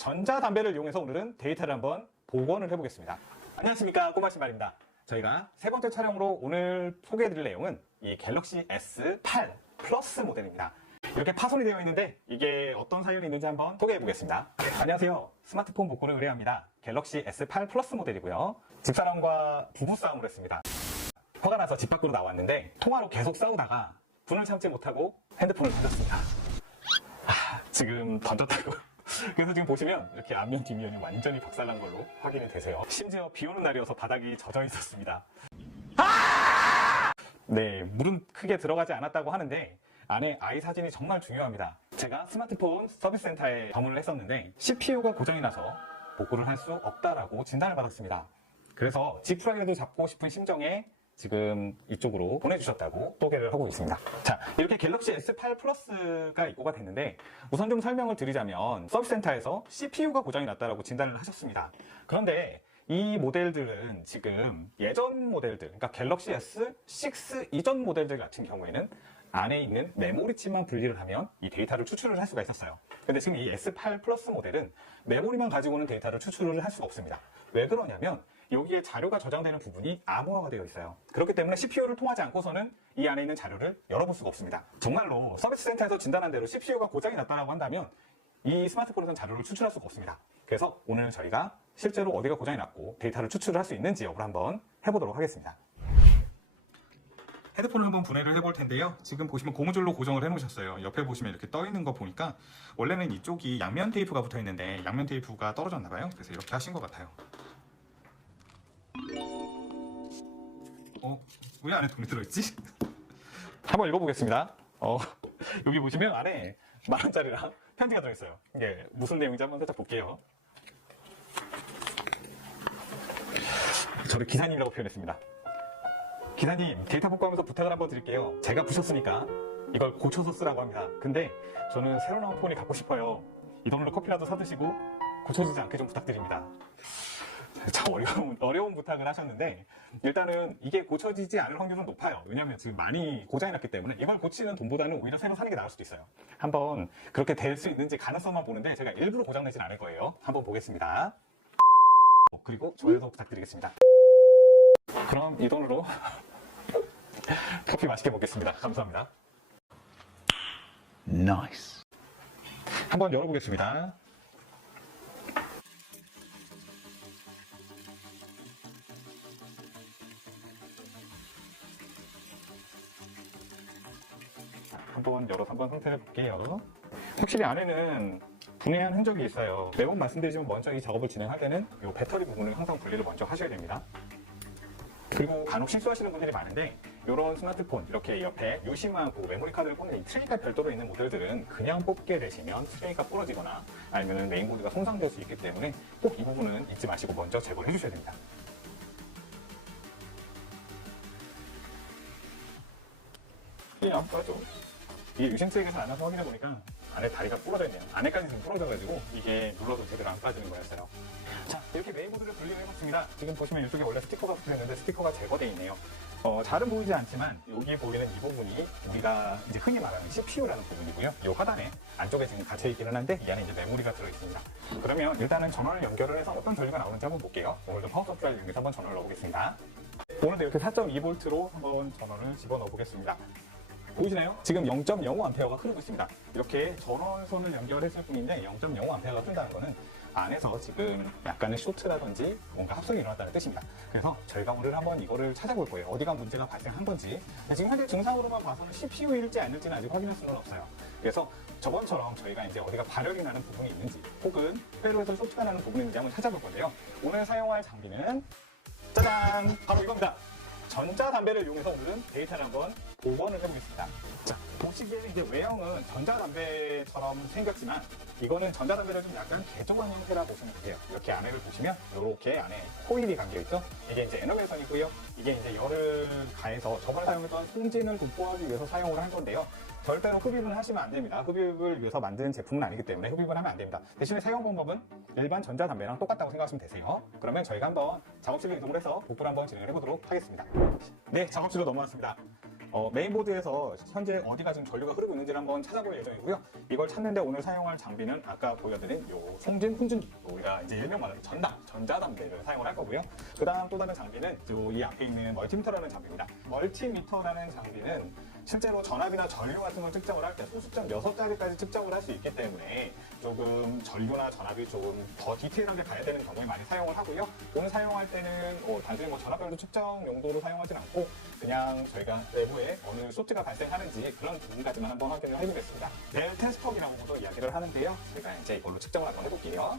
전자담배를 이용해서 오늘은 데이터를 한번 복원을 해보겠습니다. 안녕하십니까, 꼬마신발입니다. 저희가 세 번째 촬영으로 오늘 소개해드릴 내용은 이 갤럭시 S8 플러스 모델입니다. 이렇게 파손이 되어 있는데 이게 어떤 사연이 있는지 한번 소개해보겠습니다. 안녕하세요, 스마트폰 복구를 의뢰합니다. 갤럭시 S8 플러스 모델이고요. 집사람과 부부싸움을 했습니다. 화가 나서 집 밖으로 나왔는데 통화로 계속 싸우다가 분을 참지 못하고 핸드폰을 던졌습니다. 지금 던졌다고. 그래서 지금 보시면 이렇게 앞면 뒷면이 완전히 박살난 걸로 확인이 되세요. 심지어 비 오는 날이어서 바닥이 젖어 있었습니다. 네, 물은 크게 들어가지 않았다고 하는데 안에 아이 사진이 정말 중요합니다. 제가 스마트폰 서비스 센터에 방문을 했었는데 CPU가 고장이 나서 복구를 할 수 없다라고 진단을 받았습니다. 그래서 지푸라기라도 잡고 싶은 심정에 지금 이쪽으로 보내주셨다고 소개를 하고 있습니다. 자, 이렇게 갤럭시 S8 플러스가 입고가 됐는데 우선 좀 설명을 드리자면 서비스 센터에서 CPU가 고장이 났다고 진단을 하셨습니다. 그런데 이 모델들은 지금 예전 모델들, 그러니까 갤럭시 S6 이전 모델들 같은 경우에는 안에 있는 메모리칩만 분리를 하면 이 데이터를 추출을 할 수가 있었어요. 근데 지금 이 S8 플러스 모델은 메모리만 가지고는 데이터를 추출을 할 수가 없습니다. 왜 그러냐면 여기에 자료가 저장되는 부분이 암호화가 되어 있어요. 그렇기 때문에 CPU를 통하지 않고서는 이 안에 있는 자료를 열어볼 수가 없습니다. 정말로 서비스 센터에서 진단한 대로 CPU가 고장이 났다고 한다면 이 스마트폰에서는 자료를 추출할 수가 없습니다. 그래서 오늘 저희가 실제로 어디가 고장이 났고 데이터를 추출을 할 수 있는지 여부를 한번 해보도록 하겠습니다. 헤드폰을 한번 분해를 해볼 텐데요. 지금 보시면 고무줄로 고정을 해놓으셨어요. 옆에 보시면 이렇게 떠 있는 거 보니까 원래는 이쪽이 양면 테이프가 붙어 있는데 양면 테이프가 떨어졌나봐요. 그래서 이렇게 하신 것 같아요. 왜 안에 돈이 들어있지? 한번 읽어보겠습니다. 여기 보시면 안에 10,000원짜리랑 편지가 들어있어요. 이게 무슨 내용인지 한번 살짝 볼게요. 저를 기사님이라고 표현했습니다. 기사님, 데이터 복구하면서 부탁을 한번 드릴게요. 제가 부셨으니까 이걸 고쳐서 쓰라고 합니다. 근데 저는 새로 나온 폰이 갖고 싶어요. 이 돈으로 커피라도 사드시고 고쳐지지 않게 좀 부탁드립니다. 참 어려운 부탁을 하셨는데 일단은 이게 고쳐지지 않을 확률은 높아요. 왜냐하면 지금 많이 고장이 났기 때문에 이걸 고치는 돈보다는 오히려 새로 사는 게 나을 수도 있어요. 한번 그렇게 될 수 있는지 가능성만 보는데 제가 일부러 고장내진 않을 거예요. 한번 보겠습니다. 그리고 좋아요도 부탁드리겠습니다. 그럼 이 돈으로 커피 맛있게 먹겠습니다. 감사합니다. Nice. 한번 열어보겠습니다. 한번 열어서 한번 상태를 볼게요. 확실히 안에는 분해한 흔적이 있어요. 매번 말씀드리지만 먼저 이 작업을 진행할 때는 이 배터리 부분을 항상 분리를 먼저 하셔야 됩니다. 그리고 간혹 실수하시는 분들이 많은데 이런 스마트폰 이렇게 옆에 유심하고 메모리 카드를 꽂는 이 트레이가 별도로 있는 모델들은 그냥 뽑게 되시면 트레이가 부러지거나 아니면 메인보드가 손상될 수 있기 때문에 꼭 이 부분은 잊지 마시고 먼저 제거를 해주셔야 됩니다. 이게 안 빠져. 이게 유심책에서 안아서 확인해 보니까 안에 다리가 부러져 있네요. 안에까지 지금 부러져가지고 이게 눌러도 제대로 안 빠지는 거였어요. 자, 이렇게 메인보드를 분리를 해봤습니다. 지금 보시면 이쪽에 원래 스티커가 붙어있는데 스티커가 제거되어 있네요. 잘은 보이지 않지만 여기 보이는 이 부분이 우리가 이제 흔히 말하는 CPU라는 부분이고요. 이 화단에 안쪽에 지금 갇혀 있기는 한데 이 안에 이제 메모리가 들어있습니다. 그러면 일단은 전원을 연결을 해서 어떤 전류가 나오는지 한번 볼게요. 오늘도 파워 서플라이를 이용해서 한번 전원을 넣어보겠습니다. 오늘도 이렇게 4.2V로 한번 전원을 집어넣어 보겠습니다. 보이시나요? 지금 0.05A가 흐르고 있습니다. 이렇게 전원선을 연결했을 뿐인데 0.05A가 흐른다는 거는 안에서 지금 약간의 쇼트라든지 뭔가 합성이 일어났다는 뜻입니다. 그래서 저희가 오늘 한번 이거를 찾아볼 거예요. 어디가 문제가 발생한 건지. 지금 현재 증상으로만 봐서는 CPU일지 아닐지는 아직 확인할 수는 없어요. 그래서 저번처럼 저희가 이제 어디가 발열이 나는 부분이 있는지 혹은 회로에서 쇼트가 나는 부분이 있는지 한번 찾아볼 건데요. 오늘 사용할 장비는 짜잔! 바로 이겁니다. 전자담배를 이용해서 오늘은 데이터를 한번 복원을 해보겠습니다. 자, 보시기에는 이제 외형은 전자담배처럼 생겼지만 이거는 전자담배를 좀 약간 개조한 형태라 보시면 돼요. 이렇게 안에를 보시면 이렇게 안에 코일이 감겨있죠? 이게 이제 에너베이선이고요. 이게 이제 열을 가해서 저번에 사용했던 송진을 도포하기 위해서 사용을 한 건데요. 절대로 흡입은 하시면 안 됩니다. 흡입을 위해서 만든 제품은 아니기 때문에 흡입을 하면 안 됩니다. 대신에 사용 방법은 일반 전자담배랑 똑같다고 생각하시면 되세요. 그러면 저희가 한번 작업실로 이동을 해서 복구를 한번 진행을 해보도록 하겠습니다. 네, 작업실로 넘어왔습니다. 메인보드에서 현재 어디가 지금 전류가 흐르고 있는지를 한번 찾아볼 예정이고요. 이걸 찾는데 오늘 사용할 장비는 아까 보여드린 요 송진 훈증기, 우리가 이제 일명 말하는 전자담배를 사용을 할 거고요. 그 다음 또 다른 장비는 이 앞에 있는 멀티미터라는 장비입니다. 멀티미터라는 장비는 실제로 전압이나 전류 같은 걸 측정을 할 때 소수점 6자리까지 측정을 할 수 있기 때문에 조금 전류나 전압이 조금 더 디테일하게 가야 되는 경우에 많이 사용을 하고요. 오늘 사용할 때는 단순히 전압별로 측정 용도로 사용하진 않고 그냥 저희가 내부에 어느 쇼트가 발생하는지 그런 부분까지만 한번 확인을 해보겠습니다. 벨 테스터기라고도 이야기를 하는데요. 제가 이제 이걸로 측정을 한번 해볼게요.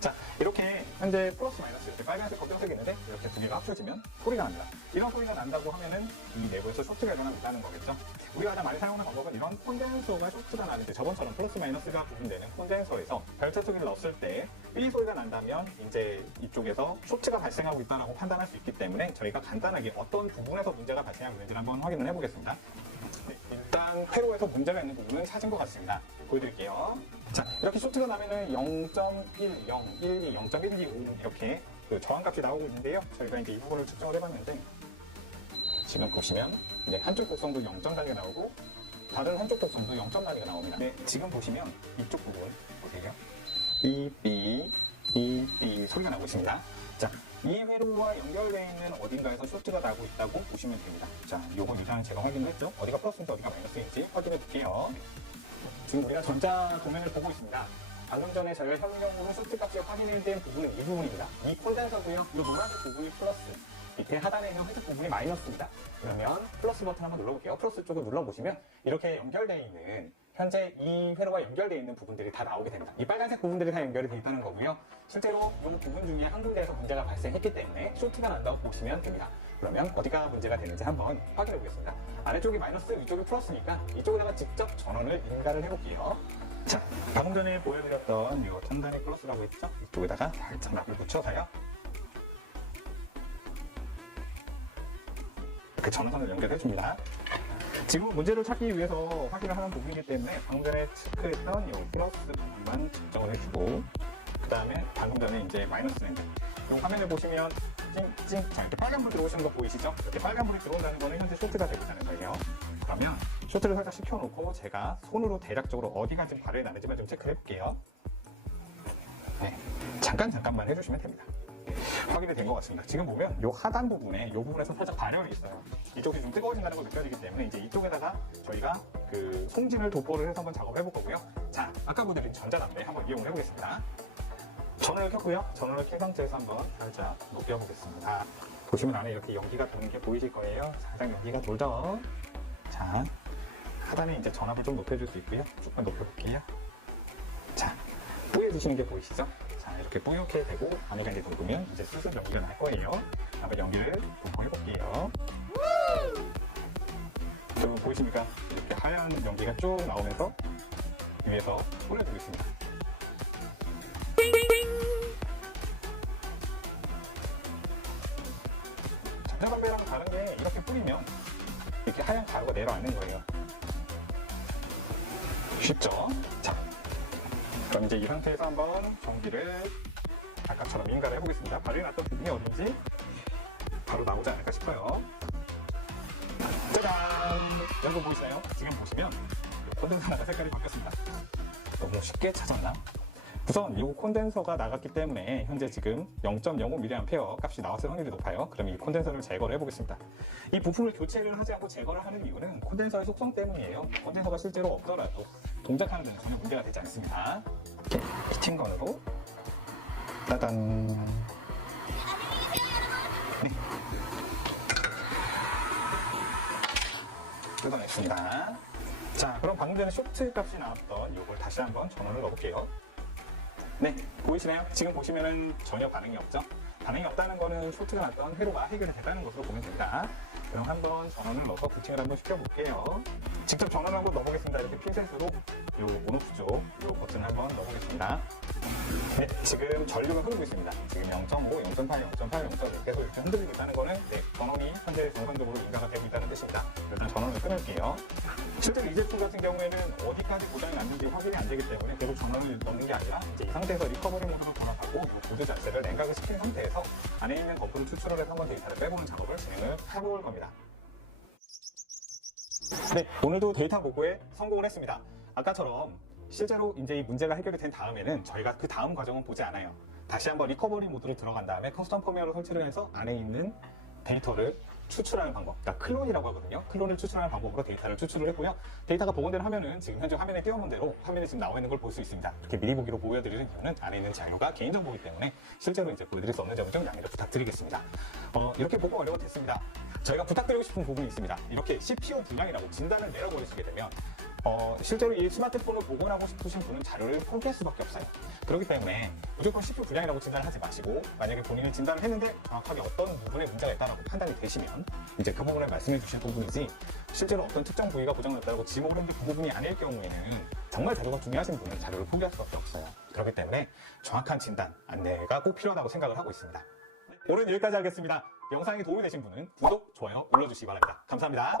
자, 이렇게 현재 플러스 마이너스 이렇게 빨간색 검정색이 있는데 이렇게 두 개가 합쳐지면 소리가 납니다. 이런 소리가 난다고 하면은 이 내부에서 쇼트가 일어난다는 거겠죠. 우리가 가장 많이 사용하는 방법은 이런 콘덴서가 쇼트가 나는데 저번처럼 플러스 마이너스가 구분되는 콘덴서에서 별채소기를 넣었을 때 삐 소리가 난다면 이제 이쪽에서 쇼트가 발생하고 있다고 판단할 수 있기 때문에 저희가 간단하게 어떤 부분에서 문제가 발생하고 있는지 한번 확인을 해보겠습니다. 네, 일단 회로에서 문제가 있는 부분은 찾은 것 같습니다. 보여드릴게요. 자, 이렇게 쇼트가 나면은 0.10, 0.12, 0.125 이렇게 그 저항값이 나오고 있는데요. 저희가 이제 이 부분을 측정을 해봤는데 지금 보시면 한쪽 곡선도 0.4가 나오고 다른 한쪽 곡선도 0.4가 나옵니다. 네, 지금 보시면 이쪽 부분 보세요. 삐삐 소리가 나고 있습니다. 자, 이 회로와 연결되어 있는 어딘가에서 쇼트가 나고 있다고 보시면 됩니다. 자, 요거 일단 제가 확인을 했죠. 어디가 플러스인지 어디가 마이너스인지 확인해 볼게요. 지금 우리가 전자 도면을 보고 있습니다. 방금 전에 저희가 혁명으로 쇼트 값이 확인된 부분은 이 부분입니다. 이 콘덴서고요. 이 노란색 부분이 플러스, 밑에 하단에 있는 회색 부분이 마이너스입니다. 그러면 플러스 버튼 한번 눌러볼게요. 플러스 쪽을 눌러보시면 이렇게 연결되어 있는 현재 이 회로와 연결되어 있는 부분들이 다 나오게 됩니다. 이 빨간색 부분들이 다 연결이 되어 있다는 거고요. 실제로 이 부분 중에 한 군데에서 문제가 발생했기 때문에 쇼트가 난다고 보시면 됩니다. 그러면 어디가 문제가 되는지 한번 확인해 보겠습니다. 아래쪽이 마이너스, 위쪽이 플러스니까 이쪽에다가 직접 전원을 인가를 해볼게요. 자, 방금 전에 보여드렸던 이 단단히 플러스라고 했죠? 이쪽에다가 살짝 납을 붙여서요. 이렇게 전원선을 연결해줍니다. 지금 문제를 찾기 위해서 확인을 하는 부분이기 때문에 방금 전에 체크했던 이 플러스 부분만 측정을 해주고 그 다음에 방금 전에 이제 마이너스 랜드 이 화면을 보시면 찡찡 자 이렇게 빨간불 들어오시는 거 보이시죠? 이렇게 빨간불이 들어온다는 거는 현재 쇼트가 되고 있다는 거예요. 그러면 쇼트를 살짝 식혀놓고 제가 손으로 대략적으로 어디가 지금 발열이 나는지만 좀 체크를 해볼게요. 네, 잠깐만 해주시면 됩니다. 확인이 된 것 같습니다. 지금 보면 이 하단 부분에 이 부분에서 살짝 발열이 있어요. 이쪽이 좀 뜨거워진다는 걸 느껴지기 때문에 이제 이쪽에다가 저희가 그 송진을 도포를 해서 한번 작업을 해볼 거고요. 자, 아까 보여드린 전자담배 한번 이용을 해보겠습니다. 전원을 켰고요. 전원을 킨 상태에서 한번 살짝 녹여보겠습니다. 보시면 안에 이렇게 연기가 도는 게 보이실 거예요. 살짝 연기가 돌죠. 자, 하단에 이제 전압을 좀 높여줄 수 있고요. 조금 높여볼게요. 자, 뿌얘지시는 게 보이시죠? 자, 이렇게 뿌옇게 되고 안에가 이제 녹으면 이제 슬슬 연기가 날 거예요. 한번 연기를 도포해볼게요. 저 보이십니까? 이렇게 하얀 연기가 쭉 나오면서 위에서 뿌려지고 있습니다. 전자담배랑 다른 게 이렇게 뿌리면 이렇게 하얀 가루가 내려앉는 거예요. 쉽죠? 자, 그럼 이제 이 상태에서 한번 전기를 아까처럼 인가를 해보겠습니다. 발열이 났던 부분이 어딘지 바로 나오지 않을까 싶어요. 짜잔! 여러분 보이시나요? 지금 보시면 콘덴서가 색깔이 바뀌었습니다. 너무 쉽게 찾았나? 우선 이 콘덴서가 나갔기 때문에 현재 지금 0.05mA 값이 나왔을 확률이 높아요. 그럼 이 콘덴서를 제거를 해보겠습니다. 이 부품을 교체를 하지 않고 제거를 하는 이유는 콘덴서의 속성 때문이에요. 콘덴서가 실제로 없더라도 동작하는 데는 전혀 문제가 되지 않습니다. 이렇게 히팅건으로 따단. 네. 뜯어냈습니다. 자, 그럼 방금 전에 쇼트 값이 나왔던 이걸 다시 한번 전원을 넣어볼게요. 네, 보이시나요? 지금 보시면은 전혀 반응이 없죠? 반응이 없다는 거는 쇼트가 났던 회로가 해결이 됐다는 것으로 보면 됩니다. 그럼 한번 전원을 넣어서 부팅을 한번 시켜볼게요. 직접 전원을 한번 넣어보겠습니다. 이렇게 핀셋으로 이 온오프 쪽 이 버튼을 한번 넣어보겠습니다. 네, 지금 전류가 흐르고 있습니다. 지금 0.5, 0.8, 0.8, 0.6 계속 이렇게 흔들리고 있다는 거는 전원이 현재 정상적으로 인가가 되고 있다는 뜻입니다. 일단 전원을 끊을게요. 실제로 이 제품 같은 경우에는 어디까지 고장이 났는지 확인이 안 되기 때문에 계속 전원을 넣는 게 아니라 이제 이 상태에서 리커버리 모드로 돌아가고 이 보드 자체를 냉각을 시킨 상태에서 안에 있는 거품을 추출을 해서 한번 데이터를 빼보는 작업을 진행을 해볼 겁니다. 네, 오늘도 데이터 보고에 성공을 했습니다. 아까처럼 실제로 이제 이 문제가 해결이 된 다음에는 저희가 그 다음 과정은 보지 않아요. 다시 한번 리커버리 모드로 들어간 다음에 커스텀 펌웨어를 설치를 해서 안에 있는 데이터를 추출하는 방법, 그러니까 클론이라고 하거든요. 클론을 추출하는 방법으로 데이터를 추출을 했고요. 데이터가 복원된 화면은 지금 현재 화면에 띄워놓은 대로 화면에 지금 나와 있는 걸 볼 수 있습니다. 이렇게 미리 보기로 보여드리는 이유는 안에 있는 자료가 개인정보이기 때문에 실제로 이제 보여드릴 수 없는 점을 좀 양해를 부탁드리겠습니다. 이렇게 보고 완료가 됐습니다. 저희가 부탁드리고 싶은 부분이 있습니다. 이렇게 CPU 불량이라고 진단을 내려버리시게 되면 실제로 이 스마트폰을 복원하고 싶으신 분은 자료를 포기할 수밖에 없어요. 그렇기 때문에 무조건 CPU 불량이라고 진단을 하지 마시고, 만약에 본인은 진단을 했는데 정확하게 어떤 부분에 문제가 있다고 판단이 되시면 이제 그 부분을 말씀해 주실 부분이지, 실제로 어떤 특정 부위가 고장났다고 지목을 했는데 그 부분이 아닐 경우에는 정말 자료가 중요하신 분은 자료를 포기할 수밖에 없어요. 그렇기 때문에 정확한 진단, 안내가 꼭 필요하다고 생각을 하고 있습니다. 오늘 여기까지 하겠습니다. 영상이 도움이 되신 분은 구독, 좋아요 눌러주시기 바랍니다. 감사합니다.